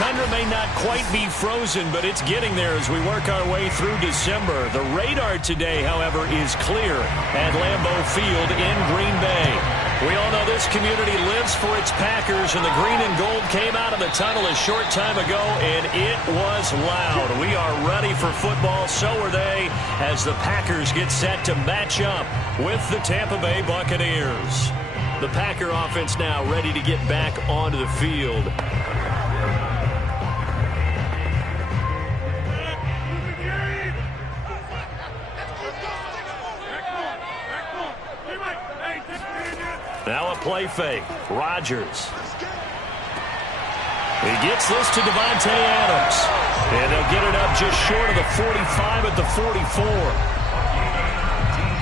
Tundra may not quite be frozen, but it's getting there as we work our way through December. The radar today, however, is clear at Lambeau Field in Green Bay. We all know this community lives for its Packers, and the green and gold came out of the tunnel a short time ago, and it was loud. We are ready for football, so are they, as the Packers get set to match up with the Tampa Bay Buccaneers. The Packer offense now ready to get back onto the field. Now a play fake. Rodgers. He gets this to Devontae Adams. And they'll get it up just short of the 45 at the 44.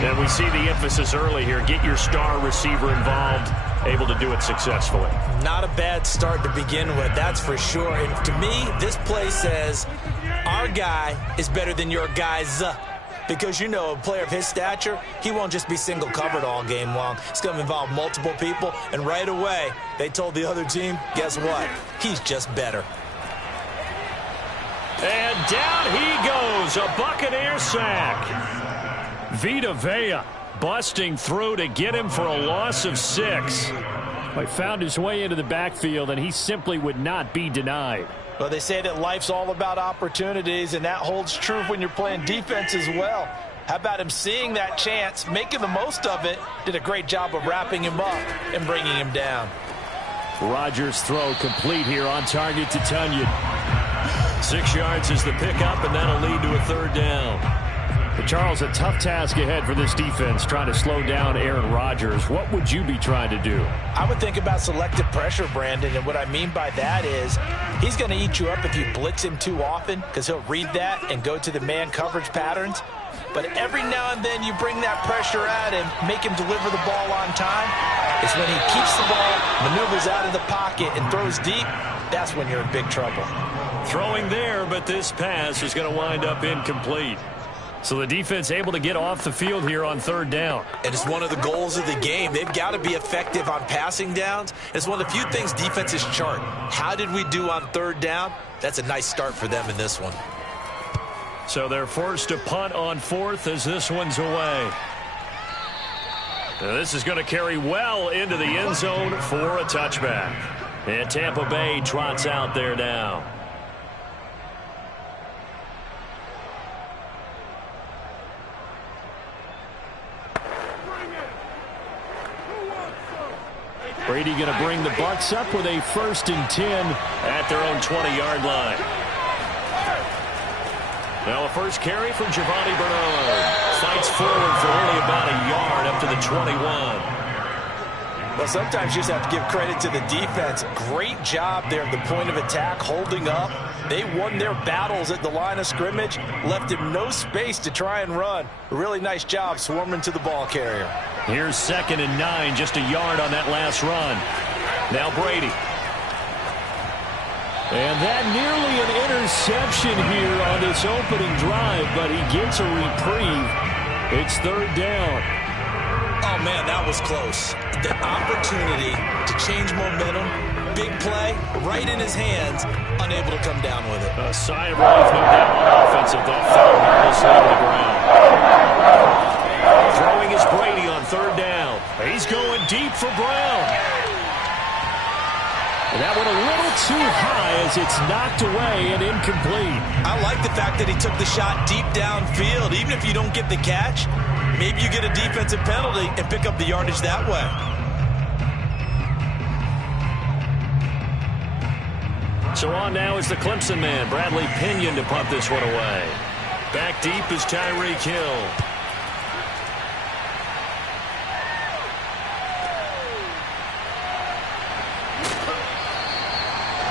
And we see the emphasis early here. Get your star receiver involved. Able to do it successfully. Not a bad start to begin with, that's for sure. And to me, this play says our guy is better than your guys. Because, you know, a player of his stature, he won't just be single covered all game long. It's going to involve multiple people. And right away, they told the other team, guess what? He's just better. And down he goes. A Buccaneer sack. Vita Vea busting through to get him for a loss of 6. He found his way into the backfield, and he simply would not be denied. Well, they say that life's all about opportunities, and that holds true when you're playing defense as well. How about him seeing that chance, making the most of it, did a great job of wrapping him up and bringing him down. Rodgers' throw complete here on target to Tunyon. 6 yards is the pickup, and that'll lead to a 3rd down. But Charles, a tough task ahead for this defense, trying to slow down Aaron Rodgers. What would you be trying to do? I would think about selective pressure, Brandon, and what I mean by that is he's going to eat you up if you blitz him too often, because he'll read that and go to the man coverage patterns. But every now and then you bring that pressure at him, make him deliver the ball on time. It's when he keeps the ball, maneuvers out of the pocket, and throws deep, that's when you're in big trouble. Throwing there, but this pass is going to wind up incomplete. So the defense able to get off the field here on 3rd down. And it's one of the goals of the game. They've got to be effective on passing downs. It's one of the few things defenses chart. How did we do on 3rd down? That's a nice start for them in this one. So they're forced to punt on 4th as this one's away. This is going to carry well into the end zone for a touchback. And Tampa Bay trots out there now. Brady going to bring the Bucs up with a 1st and 10 at their own 20-yard line. Now a first carry from Giovanni Bernard. Fights forward for only about a yard up to the 21. Well, sometimes you just have to give credit to the defense. Great job there at the point of attack, holding up. They won their battles at the line of scrimmage, left him no space to try and run. A really nice job swarming to the ball carrier. Here's 2nd and 9, just a yard on that last run. Now Brady. And that nearly an interception here on this opening drive, but he gets a reprieve. It's 3rd down. Oh, man, that was close. The opportunity to change momentum, big play, right in his hands, unable to come down with it. A sigh of relief, no doubt, on offense if that fell closely to the ground. Throwing is Brady on 3rd down. He's going deep for Brown. And that one a little too high as it's knocked away and incomplete. I like the fact that he took the shot deep downfield. Even if you don't get the catch, maybe you get a defensive penalty and pick up the yardage that way. So on now is the Clemson man, Bradley Pinion, to punt this one away. Back deep is Tyreek Hill.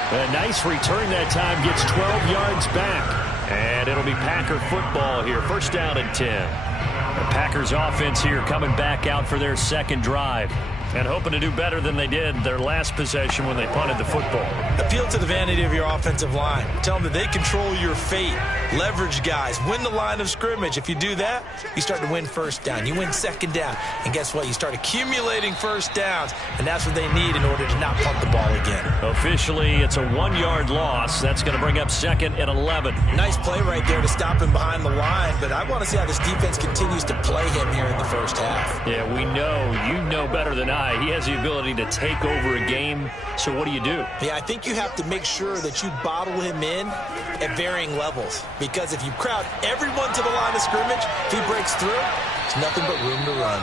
A nice return that time, gets 12 yards back. And it'll be Packer football here, 1st down and 10. The Packers offense here coming back out for their 2nd drive. And hoping to do better than they did their last possession when they punted the football. Appeal to the vanity of your offensive line. Tell them that they control your fate. Leverage guys. Win the line of scrimmage. If you do that, you start to win 1st down. You win 2nd down. And guess what? You start accumulating 1st downs. And that's what they need in order to not punt the ball again. Officially, it's a 1-yard loss. That's going to bring up 2nd and 11. Nice play right there to stop him behind the line. But I want to see how this defense continues to play him here in the 1st half. Yeah, we know. You know better than I. He has the ability to take over a game. So what do you do? Yeah, I think you have to make sure that you bottle him in at varying levels. Because if you crowd everyone to the line of scrimmage, if he breaks through, there's nothing but room to run.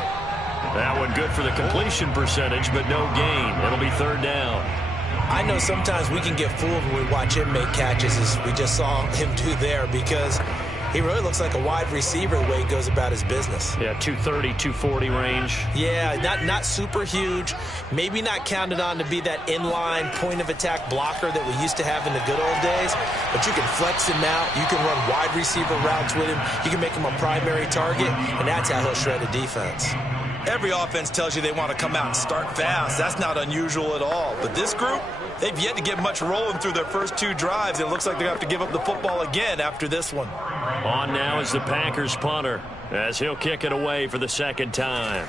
That one good for the completion percentage, but no gain. It'll be 3rd down. I know sometimes we can get fooled when we watch him make catches, as we just saw him do there, because he really looks like a wide receiver the way he goes about his business. Yeah, 230, 240 range. Yeah, not super huge. Maybe not counted on to be that inline point-of-attack blocker that we used to have in the good old days. But you can flex him out. You can run wide receiver routes with him. You can make him a primary target, and that's how he'll shred a defense. Every offense tells you they want to come out and start fast. That's not unusual at all. But this group, they've yet to get much rolling through their first 2 drives. It looks like they're going to have to give up the football again after this one. On now is the Packers punter, as he'll kick it away for the 2nd time.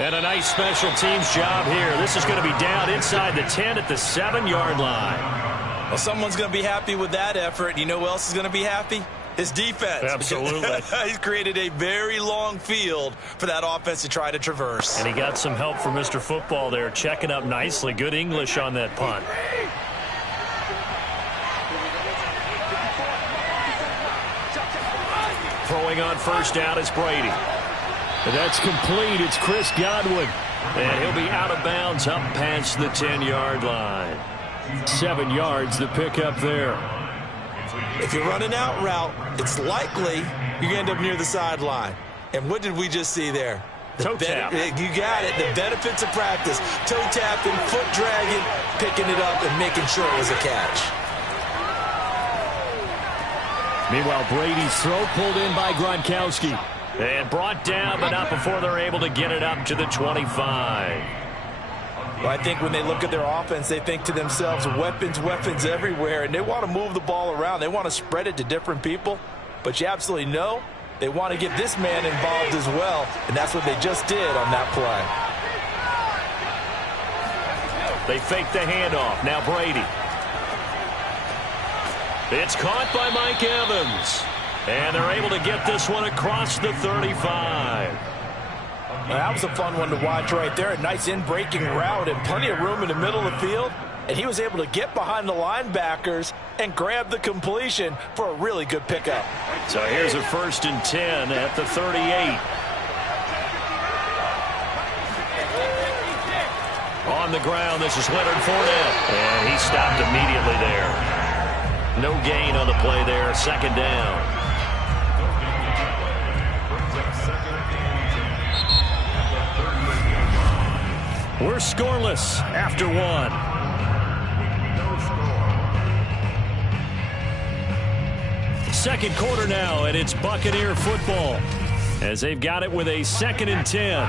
And a nice special teams job here. This is going to be down inside the 10 at the 7-yard line. Well, someone's going to be happy with that effort. You know who else is going to be happy? His defense. Absolutely. He's created a very long field for that offense to try to traverse. And he got some help from Mr. Football there, checking up nicely. Good English on that punt. Throwing on 1st down is Brady. And that's complete. It's Chris Godwin. And he'll be out of bounds up past the 10-yard line. 7 yards the pickup there. If you're running out route, it's likely you're going to end up near the sideline. And what did we just see there? Toe tap. You got it. The benefits of practice. Toe tapping, foot dragging, picking it up, and making sure it was a catch. Meanwhile, Brady's throw pulled in by Gronkowski. And brought down, but not before they're able to get it up to the 25. Well, I think when they look at their offense, they think to themselves, weapons everywhere, and they want to move the ball around. They want to spread it to different people, but you absolutely know they want to get this man involved as well, and that's what they just did on that play. They fake the handoff. Now Brady. It's caught by Mike Evans. And they're able to get this one across the 35. That was a fun one to watch right there. A nice in-breaking route and plenty of room in the middle of the field. And he was able to get behind the linebackers and grab the completion for a really good pickup. So here's a 1st and 10 at the 38. On the ground, this is Leonard Fournette. And he stopped immediately there. No gain on the play there. 2nd down. We're scoreless after 1. Second quarter now, and it's Buccaneer football as they've got it with a 2nd and 10.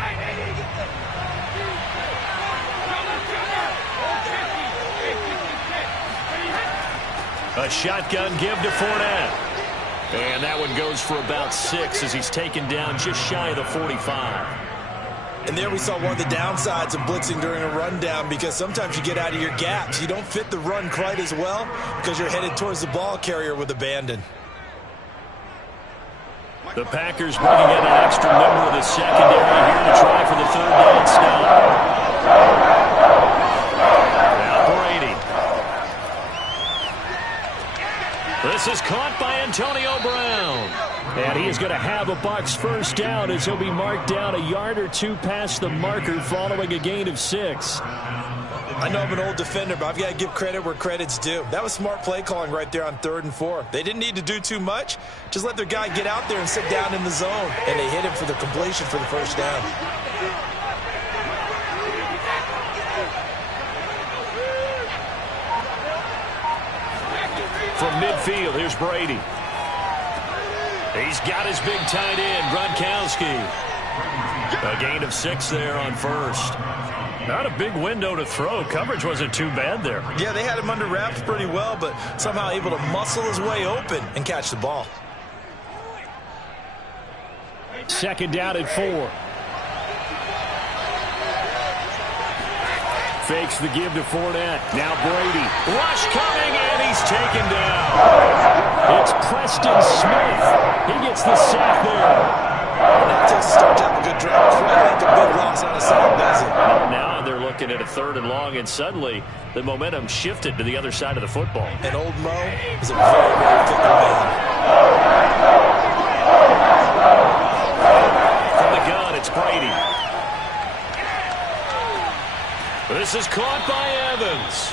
A shotgun give to Fournette. And that one goes for about 6 as he's taken down just shy of the 45. And there we saw one of the downsides of blitzing during a rundown, because sometimes you get out of your gaps. You don't fit the run quite as well because you're headed towards the ball carrier with abandon. The Packers bringing in an extra member of the secondary here to try for the 3rd down stop. Now Brady. This is caught by Antonio Brown. And he is going to have a Bucs 1st down as he'll be marked down a yard or 2 past the marker following a gain of 6. I know I'm an old defender, but I've got to give credit where credit's due. That was smart play calling right there on 3rd and 4. They didn't need to do too much. Just let their guy get out there and sit down in the zone. And they hit him for the completion for the 1st down. From midfield, here's Brady. He's got his big tight end, Gronkowski. A gain of 6 there on 1st. Not a big window to throw. Coverage wasn't too bad there. Yeah, they had him under wraps pretty well, but somehow able to muscle his way open and catch the ball. 2nd down at 4. Fakes the give to Fournette. Now Brady. Rush coming, and he's taken down. It's Preston Smith. He gets the sack there. That takes a start to have a good drive. Quite like a big loss on a sack, does it? Now they're looking at a 3rd and long, and suddenly the momentum shifted to the other side of the football. And old Mo is a very, very fickle man. From the gun, it's Brady. This is caught by Evans.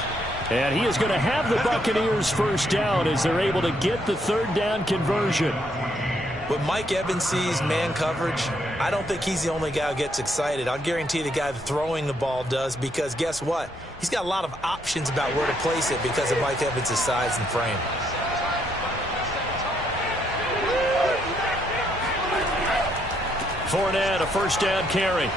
And he is going to have the Buccaneers 1st down as they're able to get the 3rd down conversion. When Mike Evans sees man coverage, I don't think he's the only guy who gets excited. I'll guarantee the guy throwing the ball does, because guess what? He's got a lot of options about where to place it because of Mike Evans' size and frame. Fournette, a 1st down carry.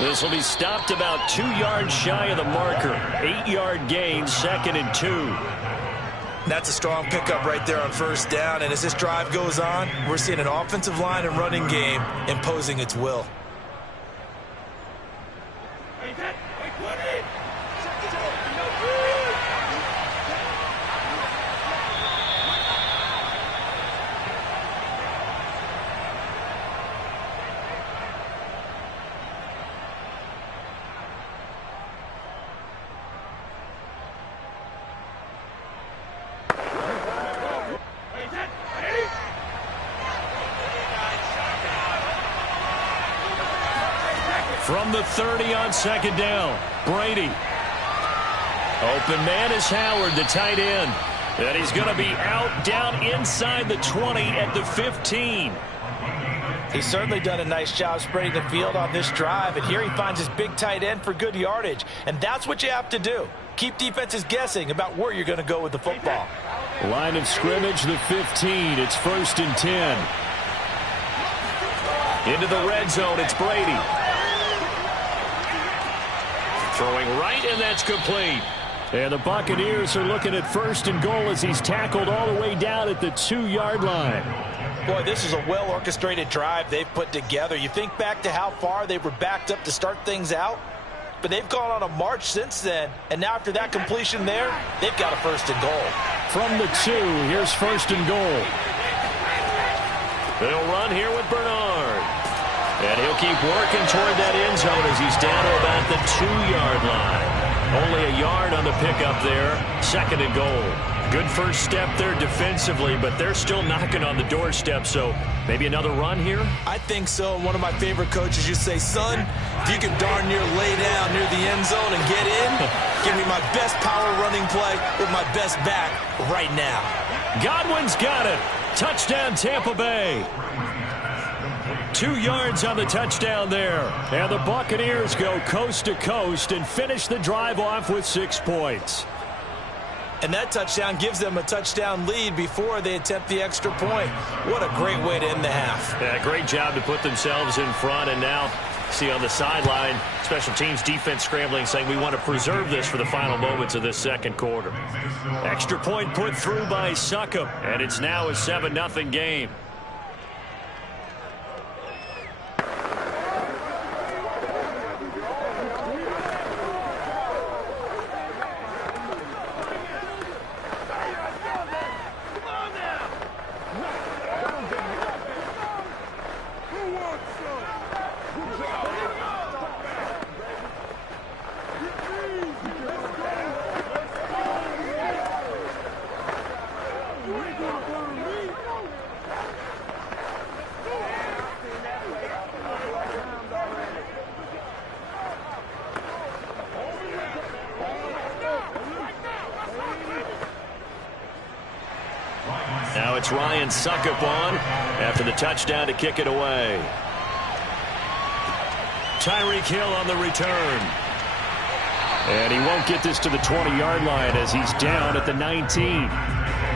This will be stopped about 2 yards shy of the marker. 8-yard gain, 2nd and 2. That's a strong pickup right there on 1st down. And as this drive goes on, we're seeing an offensive line and running game imposing its will. From the 30 on 2nd down, Brady. Open man is Howard, the tight end. And he's going to be out down inside the 20 at the 15. He's certainly done a nice job spreading the field on this drive, and here he finds his big tight end for good yardage. And that's what you have to do. Keep defenses guessing about where you're going to go with the football. Line of scrimmage, the 15. It's 1st and 10. Into the red zone, it's Brady. Throwing right, and that's complete. And the Buccaneers are looking at 1st and goal as he's tackled all the way down at the 2-yard line. Boy, this is a well-orchestrated drive they've put together. You think back to how far they were backed up to start things out, but they've gone on a march since then, and now after that completion there, they've got a 1st and goal. from the 2. Here's first and goal. They'll run here with Bernard. And he'll keep working toward that end zone as he's down to about the 2-yard line. Only a yard on the pickup there. Second and goal. Good first step there defensively, but they're still knocking on the doorstep, so maybe another run here? I think so. One of my favorite coaches used to say, son, if you can darn near lay down near the end zone and get in, give me my best power running play with my best back right now. Godwin's got it. Touchdown, Tampa Bay. 2 yards on the touchdown there. And the Buccaneers go coast to coast and finish the drive off with 6 points. And that touchdown gives them a touchdown lead before they attempt the extra point. What a great way to end the half. Yeah, great job to put themselves in front. And now, see on the sideline, special teams defense scrambling, saying we want to preserve this for the final moments of this second quarter. Extra point put through by Succop, and it's now a 7-0 game. Now it's Ryan Succop on after the touchdown to kick it away. Tyreek Hill on the return. And he won't get this to the 20-yard line as he's down at the 19.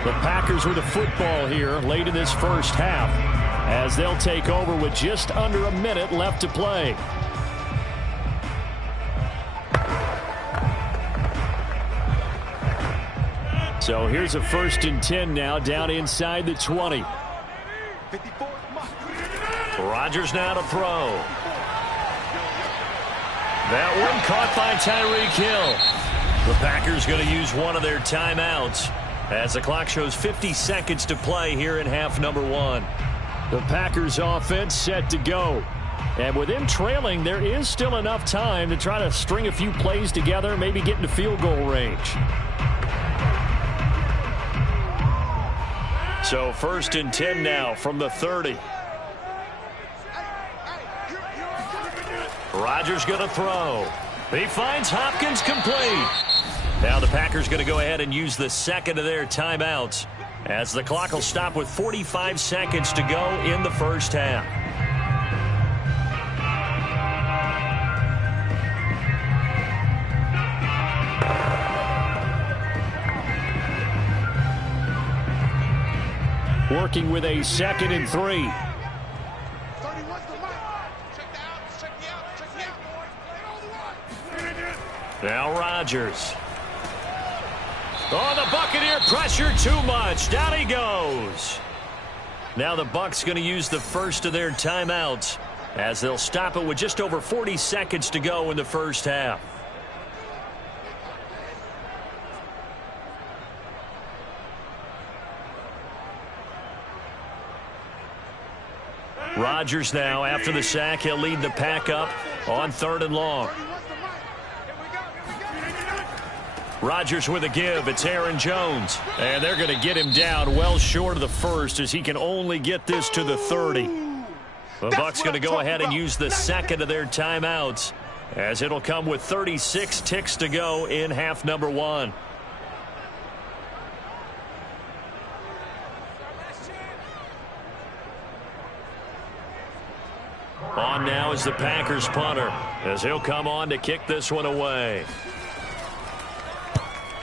The Packers with a football here late in this first half as they'll take over with just under a minute left to play. So here's a 1st and 10 now down inside the 20. Rodgers now to throw. That one caught by Tyreek Hill. The Packers going to use one of their timeouts as the clock shows 50 seconds to play here in half number 1. The Packers offense set to go. And with them trailing, there is still enough time to try to string a few plays together, maybe get into field goal range. So 1st and 10 now from the 30. Rodgers going to throw. He finds Hopkins complete. Now the Packers going to go ahead and use the second of their timeouts as the clock will stop with 45 seconds to go in the first half. Working with a 2nd and 3. Now Rodgers. Oh, the Buccaneer pressure too much. Down he goes. Now the Bucs going to use the first of their timeouts as they'll stop it with just over 40 seconds to go in the first half. Rodgers now, after the sack, he'll lead the pack up on 3rd and long. Rodgers with a give. It's Aaron Jones. And they're going to get him down well short of the first as he can only get this to the 30. The Bucs going to go ahead and use the second of their timeouts as it'll come with 36 ticks to go in half number 1. On now is the Packers punter as he'll come on to kick this one away.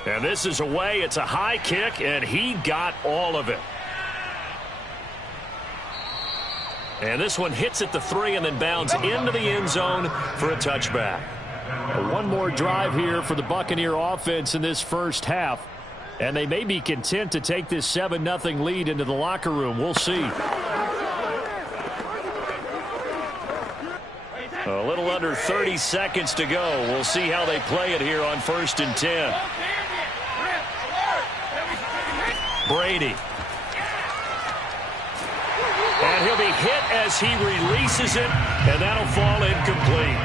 And this is away. It's a high kick, and he got all of it. And this one hits at the 3 and then bounds into the end zone for a touchback. One more drive here for the Buccaneer offense in this first half. And they may be content to take this 7-0 lead into the locker room. We'll see. A little under 30 seconds to go. We'll see how they play it here on 1st and 10. Brady. And he'll be hit as he releases it, and that'll fall incomplete.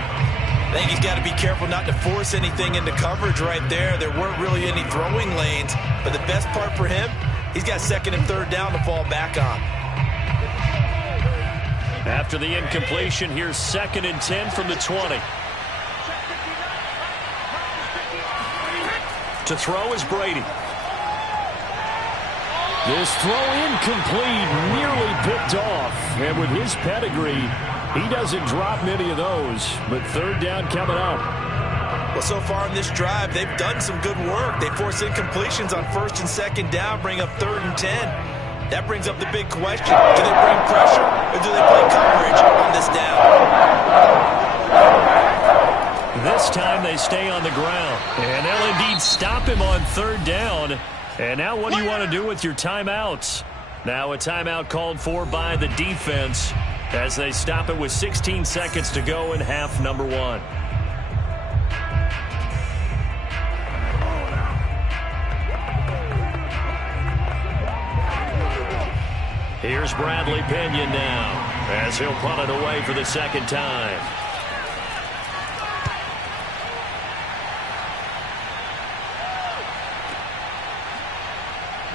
I think he's got to be careful not to force anything into coverage right there. There weren't really any throwing lanes, but the best part for him, he's got second and third down to fall back on. After the incompletion, here's 2nd and 10 from the 20. To throw is Brady. This throw incomplete, nearly picked off. And with his pedigree, he doesn't drop many of those. But third down coming up. Well, so far in this drive, they've done some good work. They force incompletions on 1st and 2nd down, bring up 3rd and 10. That brings up the big question. Do they bring pressure or do they play coverage on this down? This time they stay on the ground. And they'll indeed stop him on 3rd down. And now what do you want to do with your timeouts? Now a timeout called for by the defense as they stop it with 16 seconds to go in half number 1. Here's Bradley Pinion now as he'll punt it away for the second time.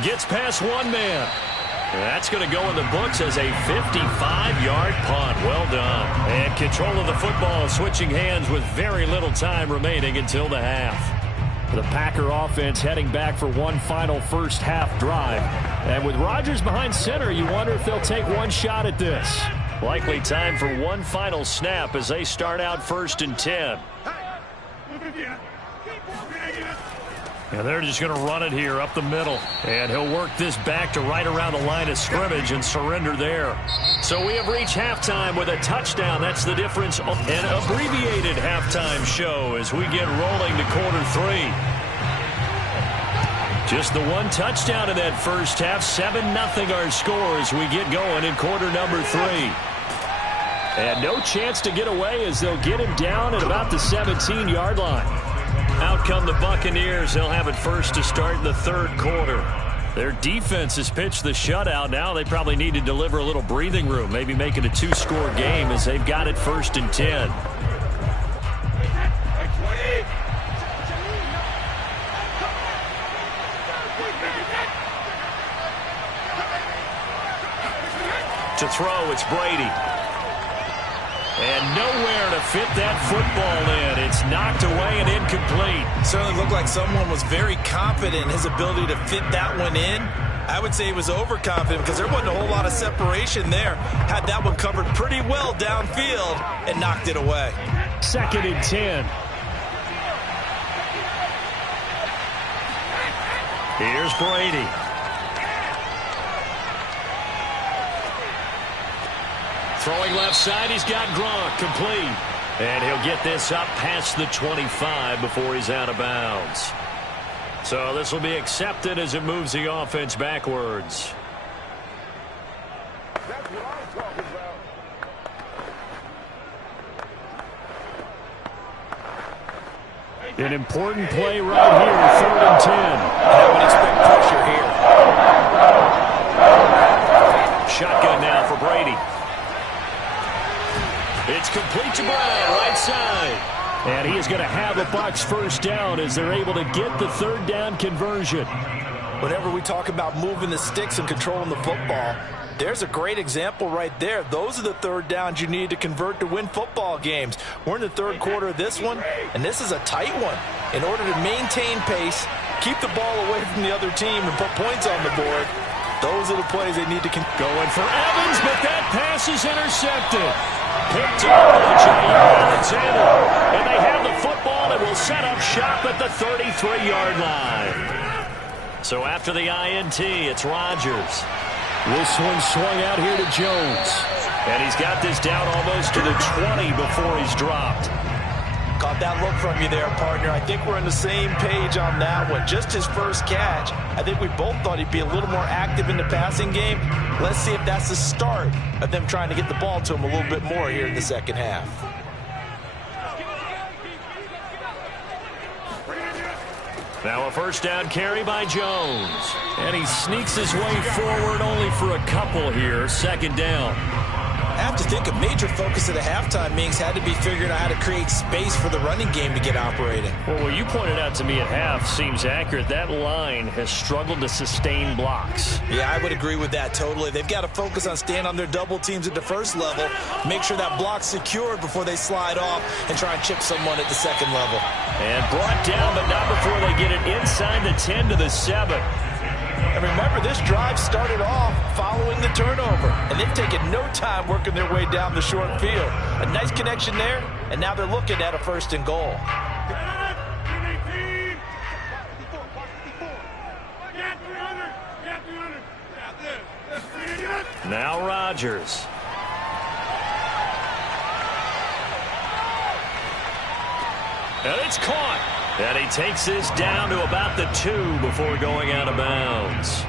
Gets past one man. That's going to go in the books as a 55-yard punt. Well done. And control of the football switching hands with very little time remaining until the half. The Packer offense heading back for one final first half drive. And with Rodgers behind center, you wonder if they'll take one shot at this. Likely time for one final snap as they start out 1st and 10. And they're just going to run it here up the middle. And he'll work this back to right around the line of scrimmage and surrender there. So we have reached halftime with a touchdown. That's the difference. An abbreviated halftime show as we get rolling to quarter 3. Just the one touchdown in that first half. 7-0 our score as we get going in quarter number 3. And no chance to get away as they'll get him down at about the 17-yard line. Out come the Buccaneers. They'll have it first to start the 3rd quarter. Their defense has pitched the shutout. Now they probably need to deliver a little breathing room, maybe make it a 2-score game as they've got it 1st and 10. To throw, it's Brady. And nowhere to fit that football in. It's knocked away and incomplete. Certainly looked like someone was very confident in his ability to fit that one in. I would say he was overconfident because there wasn't a whole lot of separation there. Had that one covered pretty well downfield and knocked it away. 2nd and 10. Here's Brady. Throwing left side, he's got Gronk, complete. And he'll get this up past the 25 before he's out of bounds. So this will be accepted as it moves the offense backwards. That's what I'm talking about. An important play right here, 3rd and 10. I would expect pressure here. Shotgun now for Brady. It's complete to Brown, right side. And he is going to have a Bucs first down as they're able to get the 3rd down conversion. Whenever we talk about moving the sticks and controlling the football, there's a great example right there. Those are the 3rd downs you need to convert to win football games. We're in the 3rd quarter of this one, and this is a tight one. In order to maintain pace, keep the ball away from the other team, and put points on the board, those are the plays they need to going for Evans, but that pass is intercepted. Picked up by Jair Alexander. And they have the football and will set up shop at the 33-yard line. So after the INT, it's Rodgers. This one swung out here to Jones. And he's got this down almost to the 20 before he's dropped. Caught that look from you there, partner. I think we're on the same page on that one. Just his first catch. I think we both thought he'd be a little more active in the passing game. Let's see if that's the start of them trying to get the ball to him a little bit more here in the second half. Now a first down carry by Jones. And he sneaks his way forward only for a couple here. Second down. I have to think a major focus of the halftime meetings had to be figuring out how to create space for the running game to get operating. Well, what you pointed out to me at half seems accurate. That line has struggled to sustain blocks. Yeah, I would agree with that totally. They've got to focus on staying on their double teams at the first level, make sure that block's secured before they slide off and try and chip someone at the second level. And brought down, but not before they get it inside the 10 to the 7. And remember, this drive started off following the turnover, and they've taken no time working their way down the short field. A nice connection there, and now they're looking at a 1st and goal. Now Rodgers. And it's caught. And he takes this down to about the 2 before going out of bounds.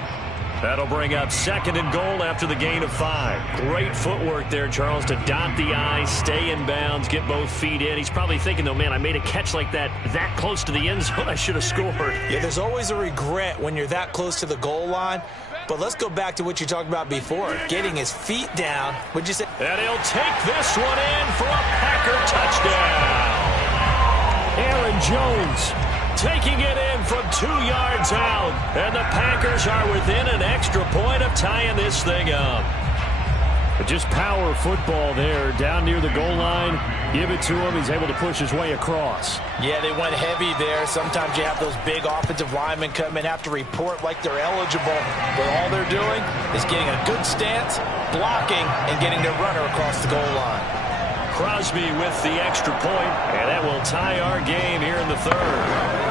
That'll bring up 2nd and goal after the gain of 5. Great footwork there, Charles, to dot the I, stay in bounds, get both feet in. He's probably thinking, though, man, I made a catch like that close to the end zone. I should have scored. Yeah, there's always a regret when you're that close to the goal line. But let's go back to what you talked about before, getting his feet down. What'd you say? And he'll take this one in for a Packer touchdown. Aaron Jones taking it in from 2 yards out. And the Packers are within an extra point of tying this thing up. But just power football there, down near the goal line. Give it to him. He's able to push his way across. Yeah, they went heavy there. Sometimes you have those big offensive linemen come in, have to report like they're eligible. But all they're doing is getting a good stance, blocking, and getting their runner across the goal line. Crosby with the extra point, and that will tie our game here in the 3rd.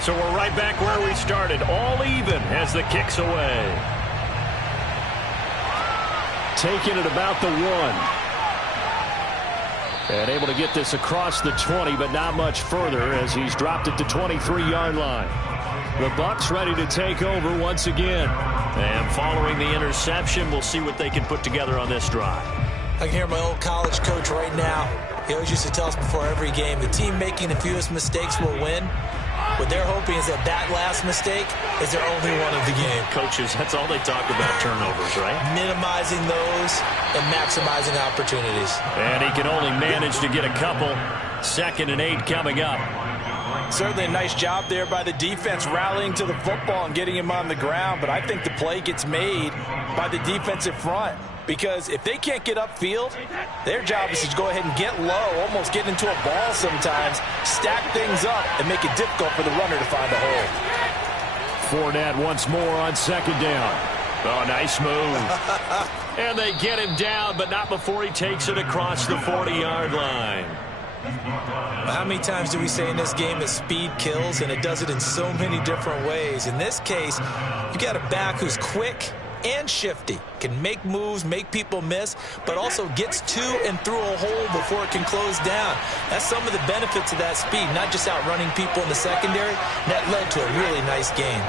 So we're right back where we started, all even as the kick's away. Taking it about the 1. And able to get this across the 20, but not much further as he's dropped it to 23-yard line. The Bucs ready to take over once again. And following the interception, we'll see what they can put together on this drive. I can hear my old college coach right now. He always used to tell us before every game, the team making the fewest mistakes will win. What they're hoping is that last mistake is their only one of the game. Coaches, that's all they talk about, turnovers, right? Minimizing those and maximizing opportunities. And he can only manage to get a couple. 2nd and 8 coming up. Certainly a nice job there by the defense rallying to the football and getting him on the ground. But I think the play gets made by the defensive front. Because if they can't get upfield, their job is to go ahead and get low, almost get into a ball sometimes, stack things up, and make it difficult for the runner to find a hole. Fournette once more on 2nd down. Oh, nice move. And they get him down, but not before he takes it across the 40-yard line. How many times do we say in this game that speed kills, and it does it in so many different ways? In this case, you got a back who's quick and shifty, can make moves, make people miss, but also gets to and through a hole before it can close down. That's some of the benefits of that speed, not just outrunning people in the secondary. That led to a really nice game.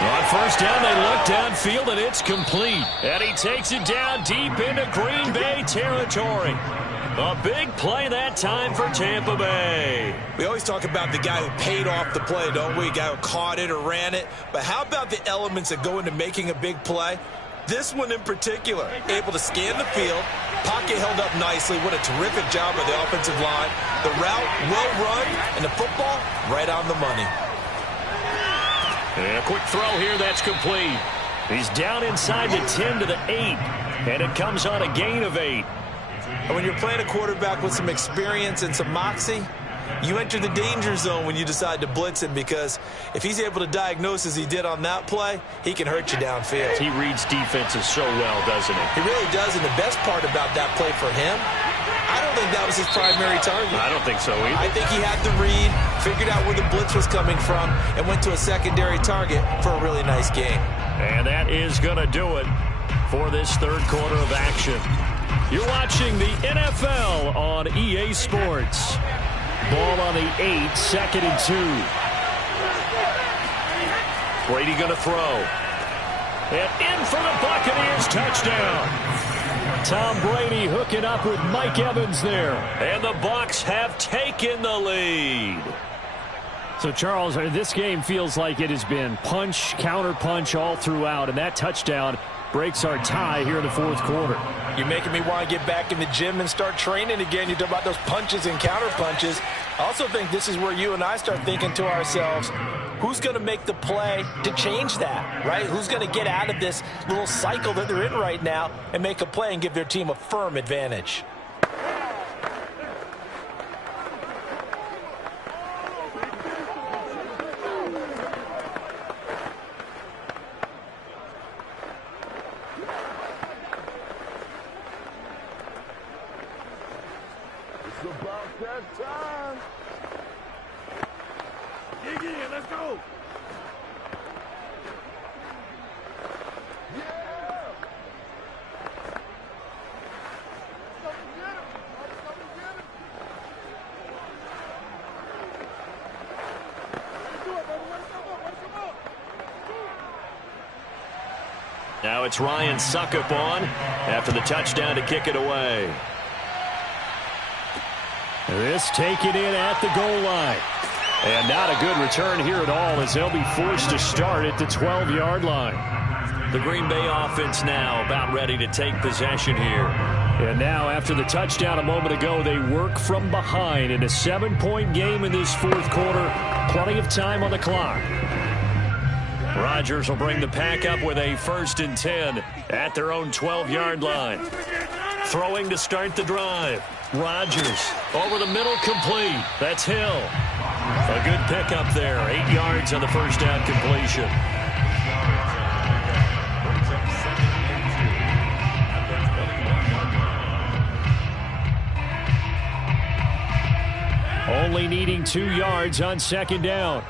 On 1st down, they look downfield, and it's complete. And he takes it down deep into Green Bay territory. A big play that time for Tampa Bay. We always talk about the guy who paid off the play, don't we? The guy who caught it or ran it. But how about the elements that go into making a big play? This one in particular, able to scan the field, pocket held up nicely. What a terrific job by the offensive line. The route well run, and the football right on the money. And a quick throw here that's complete. He's down inside the 10 to the 8, and it comes on a gain of 8. And when you're playing a quarterback with some experience and some moxie, you enter the danger zone when you decide to blitz him, because if he's able to diagnose as he did on that play, he can hurt you downfield. He reads defenses so well, doesn't he? He really does, and the best part about that play for him, I don't think that was his primary target. I don't think so either. I think he had the read, figured out where the blitz was coming from, and went to a secondary target for a really nice game. And that is going to do it for this third quarter of action. You're watching the NFL on EA Sports. Ball on the 8, 2nd and 2. Brady going to throw. And in for the Buccaneers, touchdown. Tom Brady hooking up with Mike Evans there. And the Bucs have taken the lead. So, Charles, this game feels like it has been punch, counter punch all throughout, and that touchdown breaks our tie here in the fourth quarter. You're making me want to get back in the gym and start training again. You talk about those punches and counter punches. I also think this is where you and I start thinking to ourselves, who's going to make the play to change that, right? Who's going to get out of this little cycle that they're in right now and make a play and give their team a firm advantage? Now it's Ryan Suckup on after the touchdown to kick it away. This taken in at the goal line. And not a good return here at all, as they'll be forced to start at the 12-yard line. The Green Bay offense now about ready to take possession here. And now after the touchdown a moment ago, they work from behind in a 7-point game in this fourth quarter. Plenty of time on the clock. Rodgers will bring the pack up with a 1st and 10 at their own 12-yard line. Throwing to start the drive. Rodgers over the middle, complete. That's Hill. A good pickup there. 8 yards on the first down completion. Only needing 2 yards on 2nd down.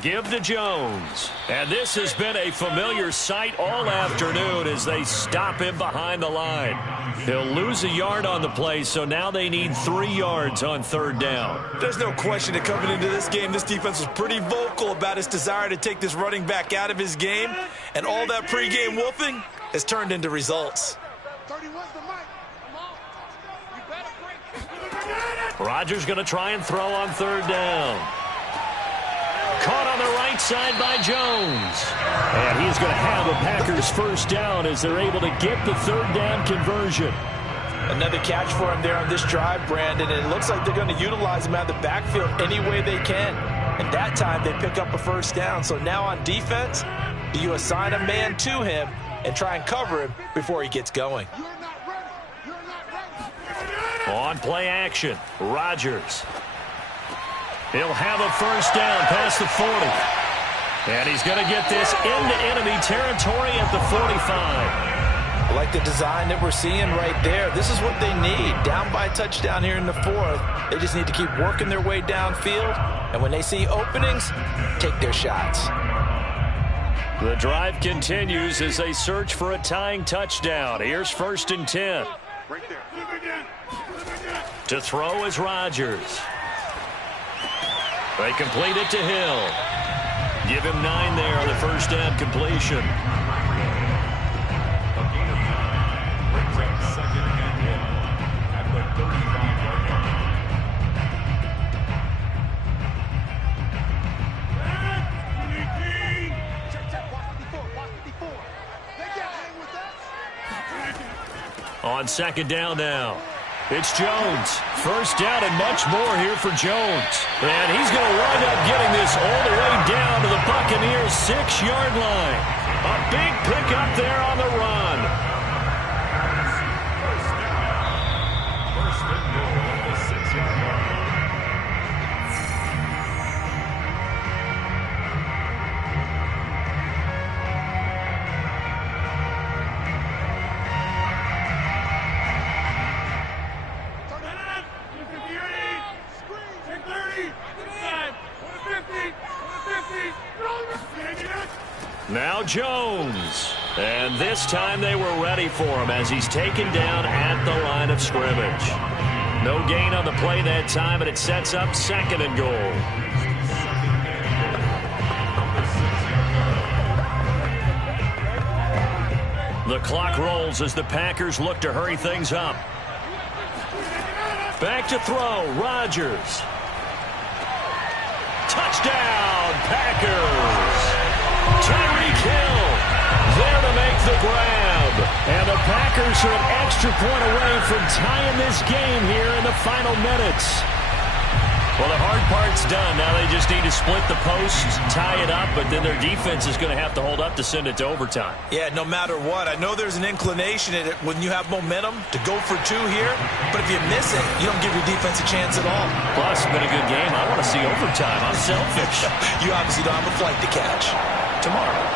Give to Jones. And this has been a familiar sight all afternoon as they stop him behind the line. He'll lose a yard on the play, so now they need 3 yards on 3rd down. There's no question that coming into this game, this defense was pretty vocal about its desire to take this running back out of his game. And all that pregame whooping has turned into results. Rodgers going to try and throw on 3rd down. Caught on the right side by Jones. And he's going to have a Packers 1st down as they're able to get the 3rd down conversion. Another catch for him there on this drive, Brandon. And it looks like they're going to utilize him out of the backfield any way they can. And that time they pick up a 1st down. So now on defense, do you assign a man to him and try and cover him before he gets going? On play action, Rodgers. He'll have a 1st down past the 40. And he's going to get this into enemy territory at the 45. I like the design that we're seeing right there. This is what they need. Down by a touchdown here in the 4th. They just need to keep working their way downfield. And when they see openings, take their shots. The drive continues as they search for a tying touchdown. Here's 1st and 10. Right there. To throw is Rodgers. They complete it to Hill. Give him 9 there on the 1st down completion. On 2nd down now. It's Jones. 1st down and much more here for Jones. And he's going to wind up getting this all the way down to the Buccaneers' 6-yard line. A big pickup there on the run. Now Jones. And this time they were ready for him as he's taken down at the line of scrimmage. No gain on the play that time, and it sets up 2nd and goal. The clock rolls as the Packers look to hurry things up. Back to throw, Rodgers. Touchdown, Packers. Tyreek Hill there to make the grab. And the Packers are an extra point away from tying this game here in the final minutes. Well, the hard part's done. Now they just need to split the posts, tie it up, but then their defense is going to have to hold up to send it to overtime. Yeah, no matter what. I know there's an inclination in it when you have momentum to go for 2 here, but if you miss it, you don't give your defense a chance at all. Plus, it's been a good game. I want to see overtime. I'm selfish. You obviously don't have a flight to catch. Tomorrow.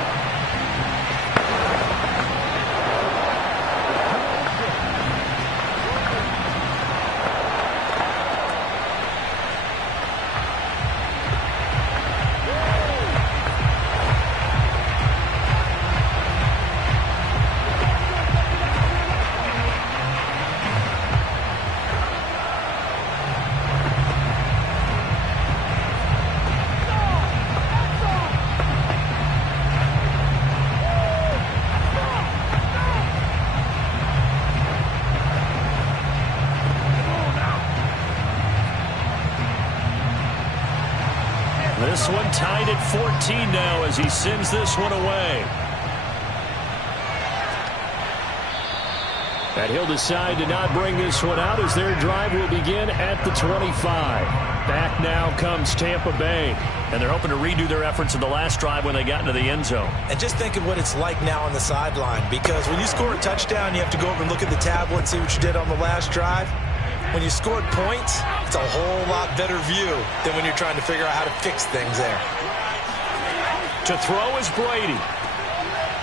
This one tied at 14 now as he sends this one away. And he'll decide to not bring this one out as their drive will begin at the 25. Back now comes Tampa Bay. And they're hoping to redo their efforts in the last drive when they got into the end zone. And just think of what it's like now on the sideline, because when you score a touchdown, you have to go over and look at the tablet and see what you did on the last drive. When you scored points, it's a whole lot better view than when you're trying to figure out how to fix things there. To throw is Brady.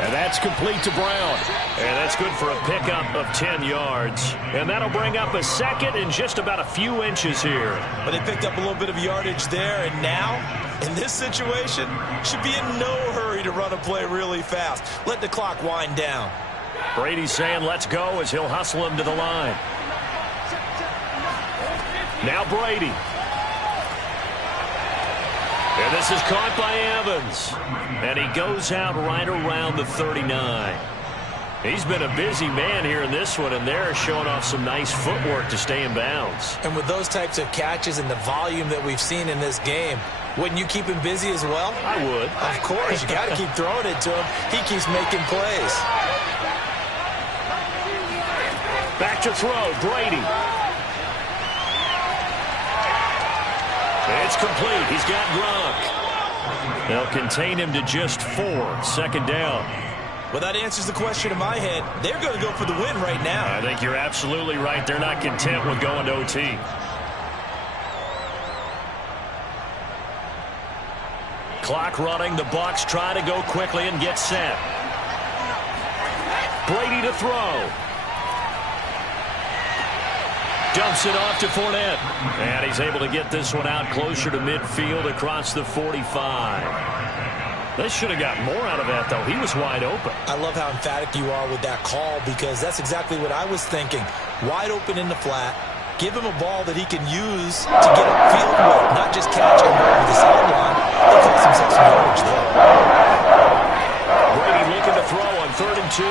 And that's complete to Brown. And that's good for a pickup of 10 yards. And that'll bring up a second in just about a few inches here. But they picked up a little bit of yardage there, and now, in this situation, should be in no hurry to run a play really fast. Let the clock wind down. Brady's saying let's go as he'll hustle him to the line. Now Brady. And this is caught by Evans. And he goes out right around the 39. He's been a busy man here in this one, and they're showing off some nice footwork to stay in bounds. And with those types of catches and the volume that we've seen in this game, wouldn't you keep him busy as well? I would. Of course. You got to keep throwing it to him. He keeps making plays. Back to throw. Brady. It's complete. He's got Gronk. They'll contain him to just 4. 2nd down. Well, that answers the question in my head. They're going to go for the win right now. I think you're absolutely right. They're not content with going to OT. Clock running. The Bucs try to go quickly and get set. Brady to throw. Dumps it off to Fournette. And he's able to get this one out closer to midfield across the 45. They should have got more out of that, though. He was wide open. I love how emphatic you are with that call, because that's exactly what I was thinking. Wide open in the flat. Give him a ball that he can use to get upfield with, not just catch and go over the sideline. They cost himself some yardage there. Brady looking to throw on 3rd and 2.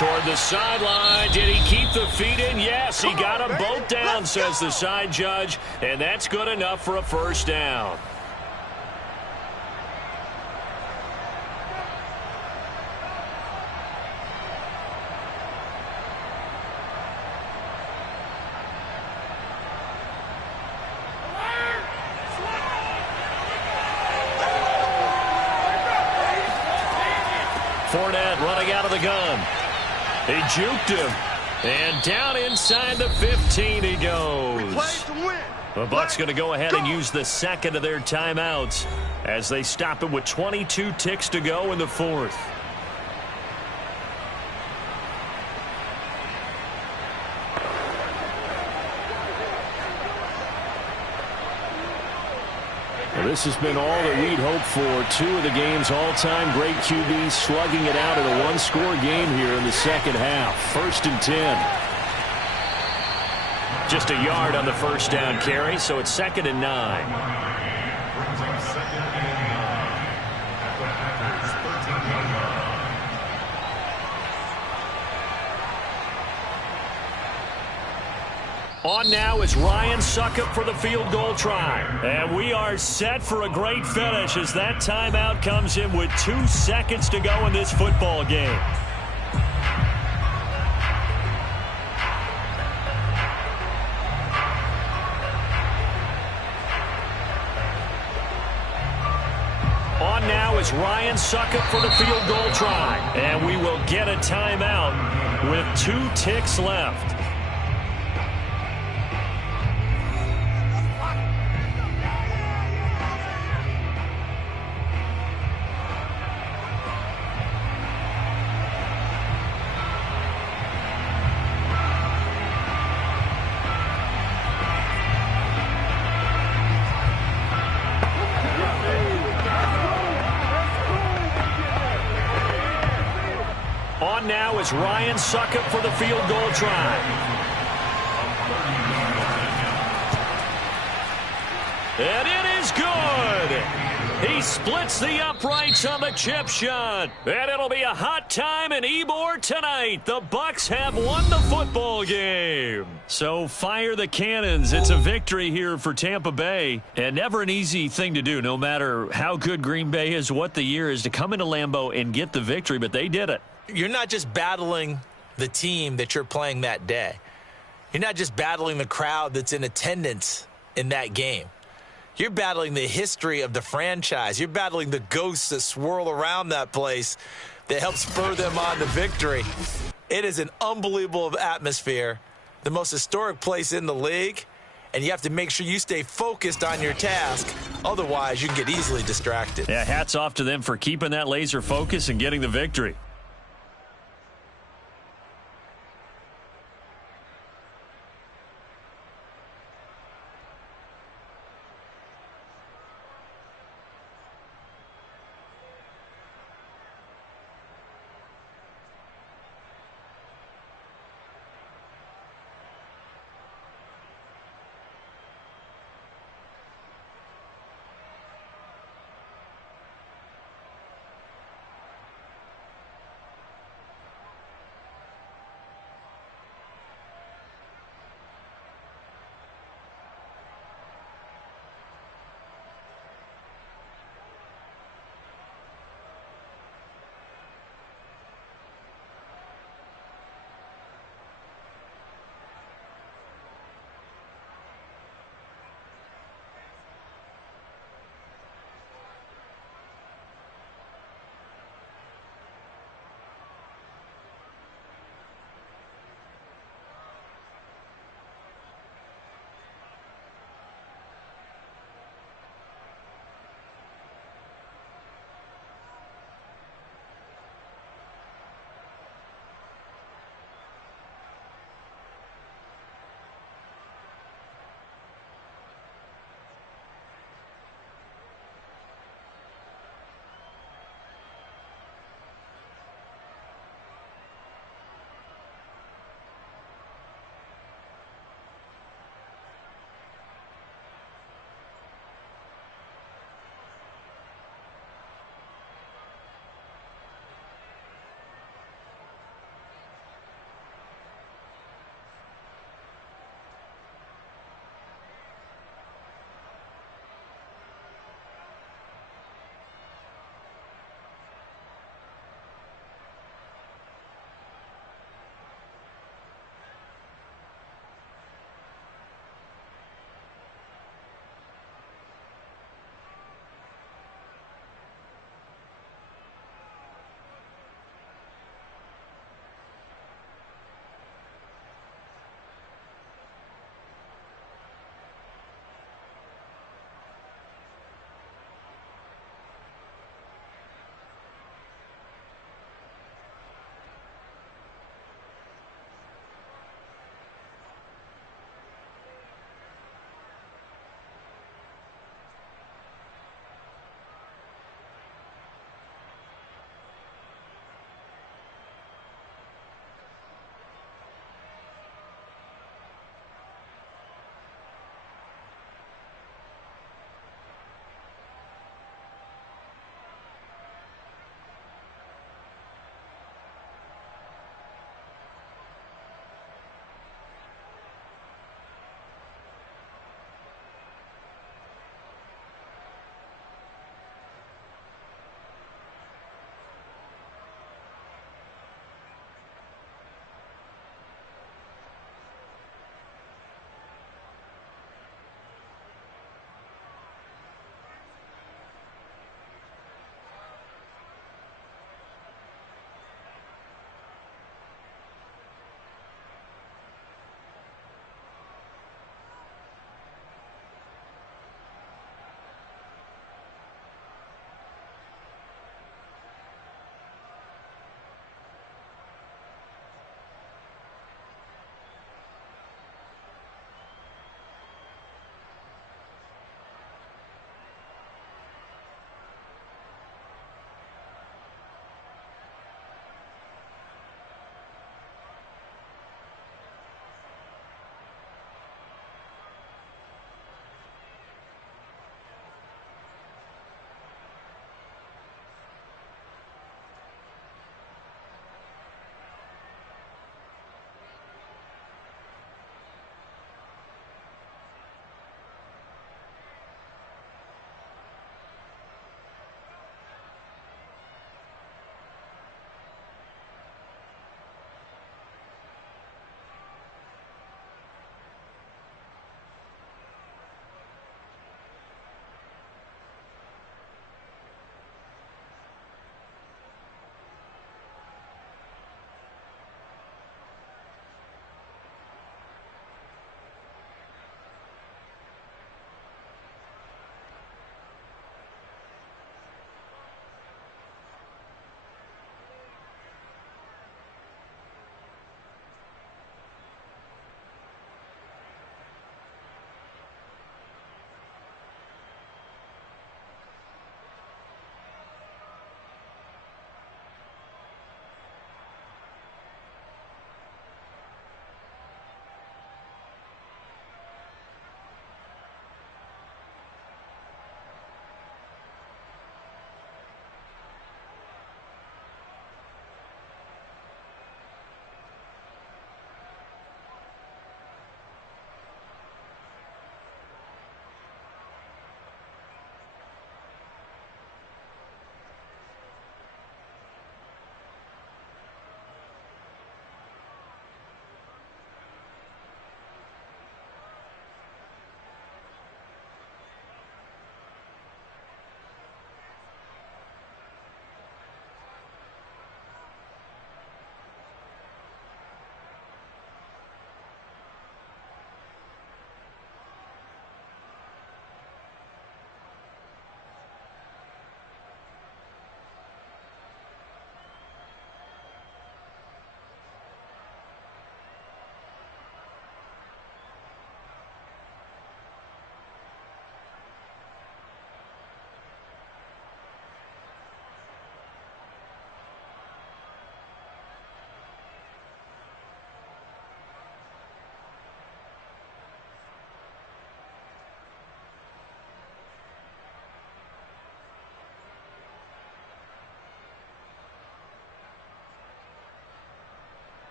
Toward the sideline. Did he keep the feet in? Yes, he got them both down, says the side judge. And that's good enough for a 1st down. Fournette running out of the gun. He juked him. And down inside the 15 he goes. The Bucs going to go ahead and use the 2nd of their timeouts as they stop it with 22 ticks to go in the 4th. This has been all that we'd hoped for. Two of the game's all-time great QBs slugging it out in a one-score game here in the second half. 1st and 10. Just a yard on the first down carry, so it's 2nd and 9. On now is Ryan Suckup for the field goal try. And we are set for a great finish as that timeout comes in with 2 seconds to go in this football game. On now is Ryan Suckup for the field goal try. And we will get a timeout with 2 ticks left. On now is Ryan Suckup for the field goal try. And it is good. He splits the uprights on the chip shot. And it'll be a hot time in Ybor tonight. The Bucs have won the football game. So fire the cannons. It's a victory here for Tampa Bay. And never an easy thing to do, no matter how good Green Bay is, what the year is, to come into Lambeau and get the victory. But they did it. You're not just battling the team that you're playing that day. You're not just battling the crowd that's in attendance in that game. You're battling the history of the franchise. You're battling the ghosts that swirl around that place that help spur them on to victory. It is an unbelievable atmosphere, the most historic place in the league, and you have to make sure you stay focused on your task. Otherwise, you can get easily distracted. Yeah, hats off to them for keeping that laser focus and getting the victory.